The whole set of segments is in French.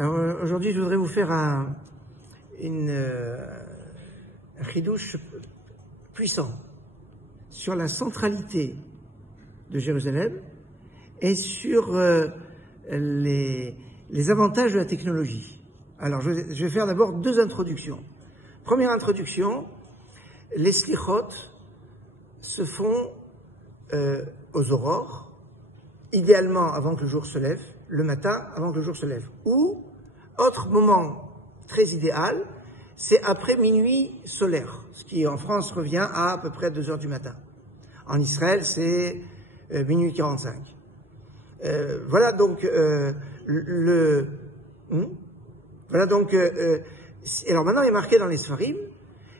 Alors aujourd'hui, je voudrais vous faire un chidouche puissant sur la centralité de Jérusalem et sur les avantages de la technologie. Alors je vais faire d'abord deux introductions. Première introduction, les slichot se font aux aurores, idéalement avant que le jour se lève, le matin avant que le jour se lève. Ou, autre moment très idéal, c'est après minuit solaire, ce qui en France revient à peu près 2 heures du matin. En Israël, c'est minuit 45. Voilà donc alors maintenant il est marqué dans les Sfarim,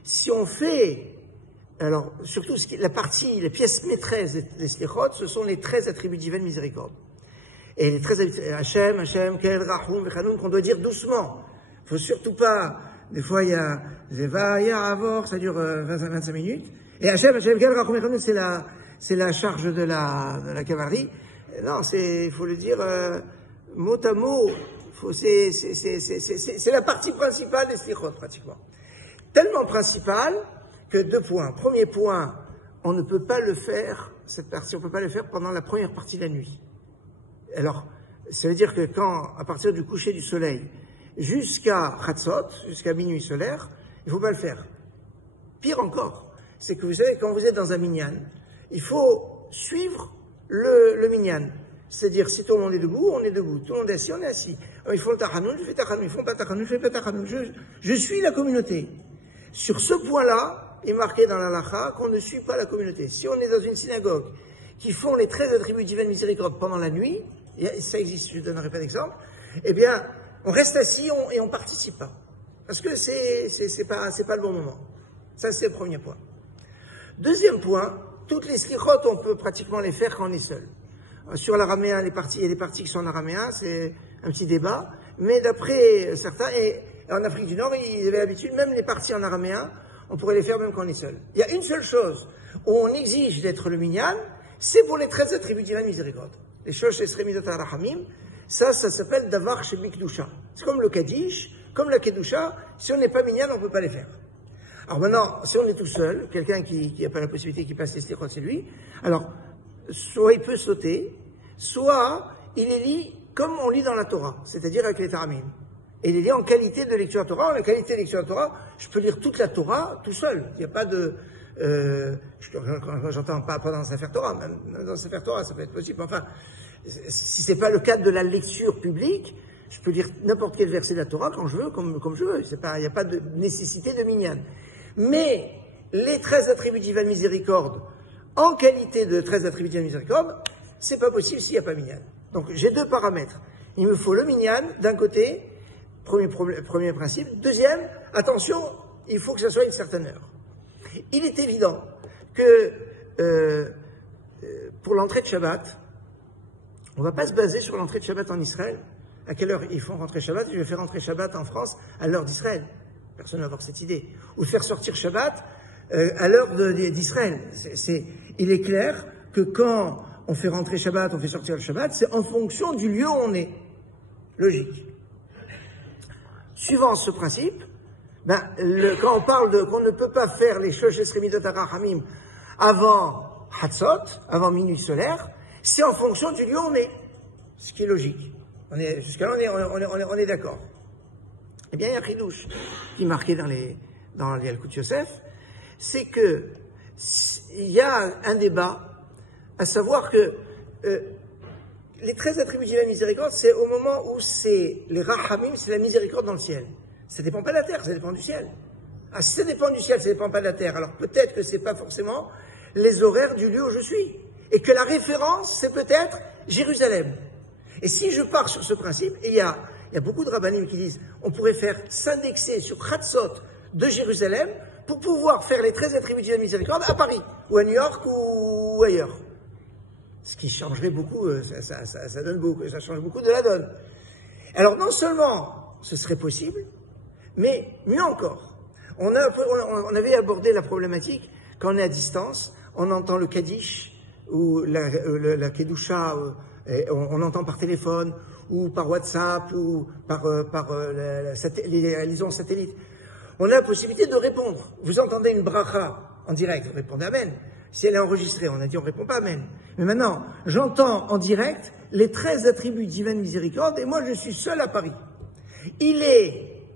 si on fait, alors surtout les pièces maîtresses des Slichot, ce sont les 13 attributs divins de miséricorde. Et les 13 Hashem, Kel, Rahum, Vechanoun, qu'on doit dire doucement. Il faut surtout pas, des fois il y a Zeva, Avor, ça dure 25 minutes. Et Hashem, Kel, Rahum, Vechanoun, c'est la charge de la cavalerie. Non, il faut le dire mot à mot. C'est la partie principale des Slichot, pratiquement. Tellement principale que 2 points. Premier point, on ne peut pas le faire, cette partie, on peut pas le faire pendant la première partie de la nuit. Alors, ça veut dire que à partir du coucher du soleil, jusqu'à Chatzot, jusqu'à minuit solaire, il faut pas le faire. Pire encore, c'est que vous savez, quand vous êtes dans un minyan, il faut suivre le minyan. C'est-à-dire, si tout le monde est debout, on est debout. Tout le monde est assis, on est assis. Alors, ils font le tachanoun, je fais tachanoun. Ils font pas tachanoun, je fais pas tachanoun. Je suis la communauté. Sur ce point-là, il est marqué dans la halakha qu'on ne suit pas la communauté. Si on est dans une synagogue qui font les 13 attributs divins de miséricorde pendant la nuit, et ça existe, je ne donnerai pas d'exemple, eh bien, on reste assis et on participe pas. Parce que c'est pas le bon moment. Ça, c'est le premier point. Deuxième point, toutes les slichot, on peut pratiquement les faire quand on est seul. Sur l'araméen, il y a des parties qui sont en araméen, c'est un petit débat, mais d'après certains, et en Afrique du Nord, ils avaient l'habitude, même les parties en araméen, on pourrait les faire même quand on est seul. Il y a une seule chose où on exige d'être le minyan, c'est pour les 13 attributs divins de miséricorde. Les shosh esrei midot harahamim, ça s'appelle davar shebik kedusha. C'est comme le kaddish, comme la kedusha, si on n'est pas minyan, on ne peut pas les faire. Alors maintenant, si on est tout seul, quelqu'un qui n'a pas la possibilité, qui passe les slichot, c'est lui, alors, soit il peut sauter, soit il les lit comme on lit dans la Torah, c'est-à-dire avec les taramim. Et il les lit en qualité de lecture à Torah. En qualité de lecture à Torah, je peux lire toute la Torah tout seul. Il n'y a pas de... j'entends pas dans Sefer Torah, même dans Sefer Torah, ça peut être possible. Enfin, si c'est pas le cadre de la lecture publique, je peux lire n'importe quel verset de la Torah quand je veux, comme je veux. Il n'y a pas de nécessité de minyan. Mais les 13 attributs divins de miséricorde, en qualité de 13 attributs divins de miséricorde, c'est pas possible s'il n'y a pas minyan. Donc j'ai 2 paramètres. Il me faut le minyan d'un côté, premier principe. Deuxième, attention, il faut que ça soit une certaine heure. Il est évident que pour l'entrée de Shabbat, on va pas se baser sur l'entrée de Shabbat en Israël. À quelle heure ils font rentrer Shabbat? Je vais faire rentrer Shabbat en France à l'heure d'Israël. Personne ne va avoir cette idée. Ou faire sortir Shabbat à l'heure d'Israël. Il est clair que quand on fait rentrer Shabbat, on fait sortir le Shabbat, c'est en fonction du lieu où on est. Logique. Suivant ce principe, quand on parle qu'on ne peut pas faire les shosh esrei midot harahamim avant Hatzot, avant minuit solaire, c'est en fonction du lieu où on est. Ce qui est logique. Jusqu'à là, on est d'accord. Eh bien, il y a un chidouche qui est marqué dans les Yalkut Yosef, c'est que il y a un débat, à savoir que les 13 attributs divins de miséricorde, c'est au moment où c'est les rahamim, c'est la miséricorde dans le ciel. Ça dépend pas de la terre, ça dépend du ciel. Ah, si ça dépend du ciel, ça dépend pas de la terre, alors peut-être que c'est pas forcément les horaires du lieu où je suis. Et que la référence, c'est peut-être Jérusalem. Et si je pars sur ce principe, et il y a beaucoup de rabbanim qui disent, on pourrait faire s'indexer sur Chatzot de Jérusalem pour pouvoir faire les 13 attributs de miséricorde à Paris, ou à New York, ou ailleurs. Ce qui changerait beaucoup, ça donne beaucoup, ça change beaucoup de la donne. Alors non seulement ce serait possible, mais mieux encore. On avait abordé la problématique quand on est à distance, on entend le Kaddish, ou la Kedusha, on entend par téléphone, ou par WhatsApp, ou par les liaisons satellites, on a la possibilité de répondre. Vous entendez une bracha en direct, vous répondez Amen. Si elle est enregistrée, on a dit on répond pas Amen. Mais maintenant, j'entends en direct les 13 attributs divine miséricorde et moi je suis seul à Paris. Il est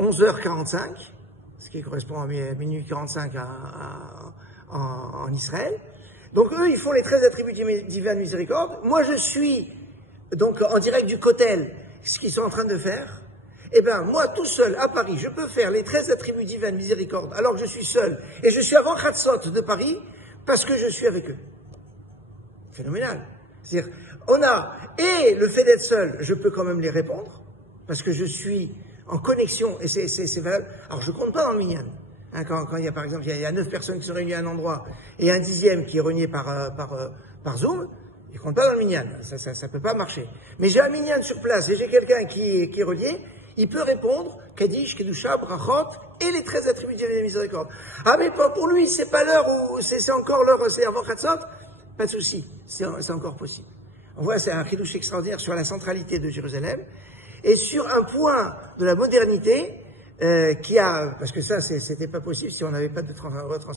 11h45, ce qui correspond à minuit 45 en Israël. Donc eux, ils font les 13 attributs divine miséricorde. Moi, je suis donc en direct du Kotel, ce qu'ils sont en train de faire. Eh bien, moi, tout seul, à Paris, je peux faire les 13 attributs divine miséricorde, alors que je suis seul. Et je suis avant Khatsot de Paris, parce que je suis avec eux. Phénoménal. C'est-à-dire, on a, et le fait d'être seul, je peux quand même les répondre, parce que je suis en connexion, et c'est valable. Alors, je compte pas dans le minyan. Hein, quand il y a, par exemple, il y a 9 personnes qui sont réunies à un endroit, et un 10e qui est relié par Zoom, ils comptent pas dans le minyan. Ça peut pas marcher. Mais j'ai un minyan sur place, et j'ai quelqu'un qui est relié, il peut répondre Kaddish, Kedusha, Brachot et les 13 attributs de la miséricorde. Ah mais pas pour lui, c'est pas l'heure où c'est encore l'heure, c'est avant Khatsot. Pas de souci, c'est encore possible. On voit, c'est un Kiddush extraordinaire sur la centralité de Jérusalem et sur un point de la modernité qui a, parce que ça c'était pas possible si on n'avait pas de retransmission.